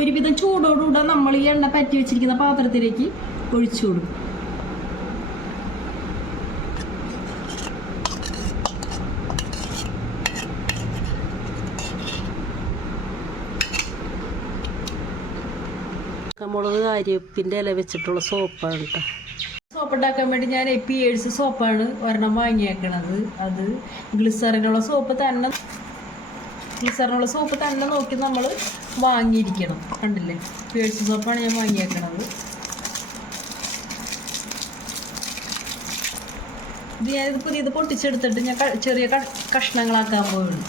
ഒരുവിധം ചൂടോടുകൂടെ നമ്മൾ ഈ എണ്ണ പറ്റി വെച്ചിരിക്കുന്ന പാത്രത്തിലേക്ക് ഒഴിച്ചു കൊടുക്കും. മുളക് കരിവേപ്പിൻ്റെ ഇല വെച്ചിട്ടുള്ള സോപ്പാണ് കേട്ടോ. സോപ്പ് ഉണ്ടാക്കാൻ വേണ്ടി ഞാൻ പിയേഴ്സ് സോപ്പാണ് ഒരെണ്ണം വാങ്ങിയേക്കണത്. അത് ഗ്ലിസറിനുള്ള സോപ്പ് തന്നെ നോക്കി നമ്മൾ വാങ്ങിയിരിക്കണം. കണ്ടില്ലേ, പിയേഴ്സ് സോപ്പാണ് ഞാൻ വാങ്ങിയേക്കണത്. ഇത് ഞാനിത് പുതിയത് പൊട്ടിച്ചെടുത്തിട്ട് ഞാൻ ചെറിയ കഷ്ണങ്ങളാക്കാൻ പോവുള്ളൂ.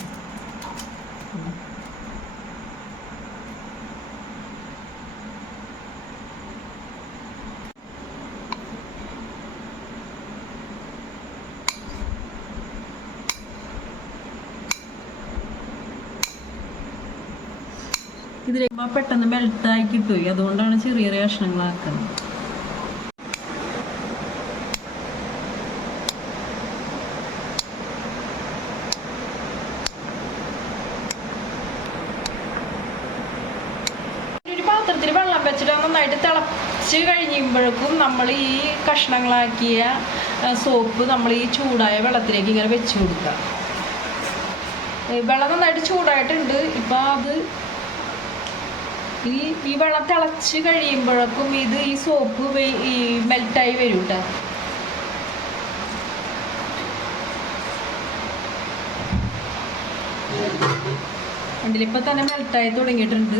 ഇതിലേക്ക് പെട്ടെന്ന് മെൽട്ടായി കിട്ടും. അതുകൊണ്ടാണ് ചെറിയ ചെറിയ കഷ്ണങ്ങളാക്കുന്നത്. ഒരു പാത്രത്തിൽ വെള്ളം വെച്ചിട്ട് നന്നായിട്ട് തിളച്ച് കഴിയുമ്പോഴേക്കും നമ്മൾ ഈ കഷ്ണങ്ങളാക്കിയ സോപ്പ് നമ്മൾ ഈ ചൂടായ വെള്ളത്തിലേക്ക് ഇങ്ങനെ വെച്ച് കൊടുക്കുക. വെള്ളം നന്നായിട്ട് ചൂടായിട്ടുണ്ട്. ഇപ്പം അത് ഈ വെള്ളം തിളച്ച് കഴിയുമ്പോഴേക്കും ഈ സോപ്പ് ഈ മെൽറ്റായി വരും കേട്ടോ. അതിലിപ്പോൾ തന്നെ മെൽറ്റായി തുടങ്ങിയിട്ടുണ്ട്.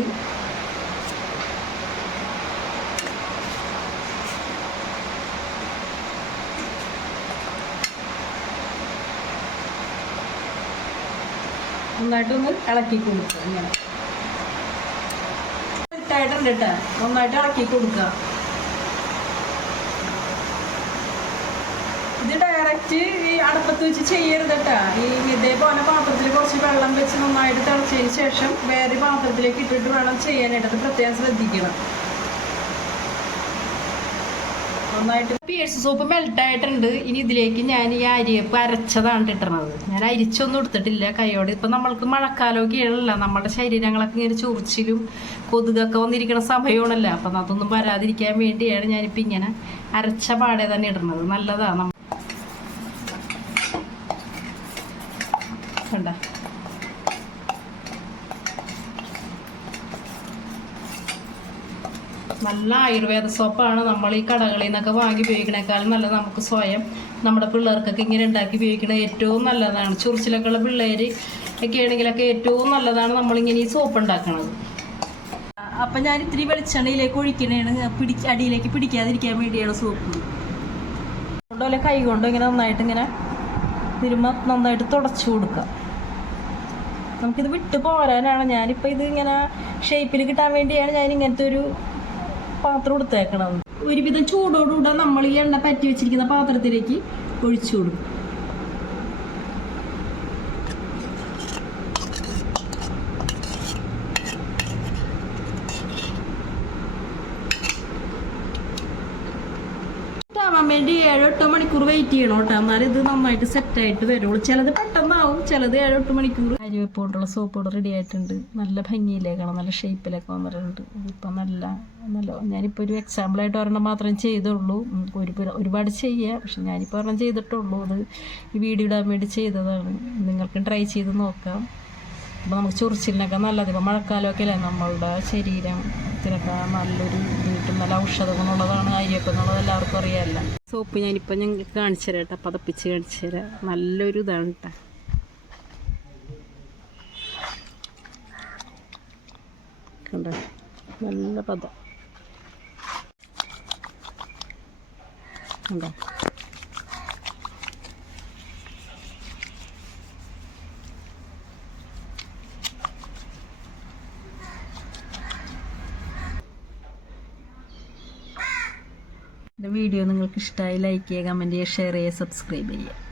നന്നായിട്ടൊന്ന് ഇളക്കി കൊടുക്കുക. ഇങ്ങനെ മെൽറ്റായിട്ടുണ്ട് കേട്ടോ. നന്നായിട്ട് ഇളക്കി കൊടുക്കുക. ഇത് ഡയറക്റ്റ് ഈ അടുപ്പത്ത് വെച്ച് ചെയ്യരുത് കേട്ടോ. ഇതേപോലെ പാത്രത്തിൽ കുറച്ച് വെള്ളം വെച്ച് നന്നായിട്ട് തിളച്ചതിന് ശേഷം വേറെ പാത്രത്തിലേക്ക് ഇട്ടിട്ട് വേണം ചെയ്യാനായിട്ട്. അത് പ്രത്യേകം ശ്രദ്ധിക്കണം. നന്നായിട്ട് പിയേഴ്സ് സോപ്പ് മെൽട്ടായിട്ടുണ്ട്. ഇനി ഇതിലേക്ക് ഞാൻ ഈ അരിയപ്പ് അരച്ചതാണ് ഇട്ടണത്. ഞാൻ അരിച്ചൊന്നും എടുത്തിട്ടില്ല, കൈയോട്. ഇപ്പം നമ്മൾക്ക് മഴക്കാലമൊക്കെ ആണല്ല, നമ്മുടെ ശരീരങ്ങളൊക്കെ ഇങ്ങനെ ചൊറിച്ചിലും കൊതുകൊക്കെ വന്നിരിക്കുന്ന സമയമാണല്ലോ. അപ്പം അതൊന്നും വരാതിരിക്കാൻ വേണ്ടിയാണ് ഞാനിപ്പോൾ ഇങ്ങനെ അരച്ച പാടെ തന്നെ ഇടുന്നത്. നല്ലതാണ്. കണ്ട, നല്ല ആയുർവേദ സോപ്പാണ്. നമ്മൾ ഈ കടകളിൽ നിന്നൊക്കെ വാങ്ങി ഉപയോഗിക്കണേക്കാളും നല്ലത് നമുക്ക് സ്വയം നമ്മുടെ പിള്ളേർക്കൊക്കെ ഇങ്ങനെ ഉണ്ടാക്കി ഉപയോഗിക്കണത് ഏറ്റവും നല്ലതാണ്. ചൊറിച്ചിലൊക്കെ ഉള്ള പിള്ളേർ ഒക്കെ ആണെങ്കിലൊക്കെ ഏറ്റവും നല്ലതാണ് നമ്മളിങ്ങനെ ഈ സോപ്പ് ഉണ്ടാക്കണത്. അപ്പം ഞാൻ ഇത്തിരി വെളിച്ചെണ്ണയിലേക്ക് ഒഴിക്കണേണ്, അടിയിലേക്ക് പിടിക്കാതിരിക്കാൻ വേണ്ടിയാണ് സോപ്പ്. അതുപോലെ കൈ കൊണ്ട് ഇങ്ങനെ നന്നായിട്ട് ഇങ്ങനെ തിരുമ്പോൾ നന്നായിട്ട് തുടച്ചു കൊടുക്കുക. നമുക്കിത് വിട്ട് പോരാനാണ്. ഞാനിപ്പോൾ ഇത് ഇങ്ങനെ ഷേപ്പിൽ കിട്ടാൻ വേണ്ടിയാണ് ഞാൻ ഇങ്ങനത്തെ ഒരു പാത്രം എടുത്തേക്കണത്. ഒരുവിധം ചൂടോടുകൂടെ നമ്മൾ ഈ എണ്ണ പറ്റി വെച്ചിരിക്കുന്ന പാത്രത്തിലേക്ക് ഒഴിച്ചു കൊടുക്കും. ആവാൻ വേണ്ടി 7-8 മണിക്കൂർ വെയിറ്റ് ചെയ്യണം കേട്ടോ. എന്നാലും ഇത് നന്നായിട്ട് സെറ്റായിട്ട് വരുള്ളൂ. ചിലത് പെട്ടെന്നാവും, ചിലത് 7-8 മണിക്കൂർ. അരിവേപ്പ് കൊണ്ടുള്ള സോപ്പ് ഇവിടെ റെഡി ആയിട്ടുണ്ട്. നല്ല ഭംഗിയിലേക്കാണ്, നല്ല ഷേപ്പിലൊക്കെ വന്നിട്ടുണ്ട്. ഇപ്പം നല്ല ഞാനിപ്പോൾ ഒരു എക്സാമ്പിളായിട്ട് ഒരെണ്ണം മാത്രം ചെയ്തുള്ളൂ. ഒരുപാട് ചെയ്യുക, പക്ഷെ ഞാനിപ്പോൾ ഒരെണ്ണം ചെയ്തിട്ടുള്ളൂ. അത് ഈ വീഡിയോ ഇടാൻ വേണ്ടി ചെയ്തതാണ്. നിങ്ങൾക്കും ട്രൈ ചെയ്ത് നോക്കാം. അപ്പോൾ നമുക്ക് ചൊറിച്ചിലിനൊക്കെ നല്ലത്. ഇപ്പോൾ മഴക്കാലമൊക്കെ അല്ലേ, നമ്മളുടെ ശരീരത്തിനൊക്കെ നല്ലൊരു വീട്ടിൽ നല്ല ഔഷധ ഗുണമുള്ളതാണ് അരിവേപ്പ് എന്നുള്ളത് എല്ലാവർക്കും അറിയാമല്ല. സോപ്പ് ഞാനിപ്പോൾ ഞങ്ങൾക്ക് കാണിച്ചു തരാം കേട്ടോ, പതപ്പിച്ച് കാണിച്ചു തരാം. നല്ലൊരു ഇതാണ് കേട്ടോ. കണ്ടോ, നല്ല പദം കണ്ടോ. വീഡിയോ നിങ്ങൾക്ക് ഇഷ്ടമായി ലൈക്ക് ചെയ്യുക, കമൻറ്റ് ചെയ്യുക, ഷെയർ ചെയ്യുക, സബ്സ്ക്രൈബ് ചെയ്യുക.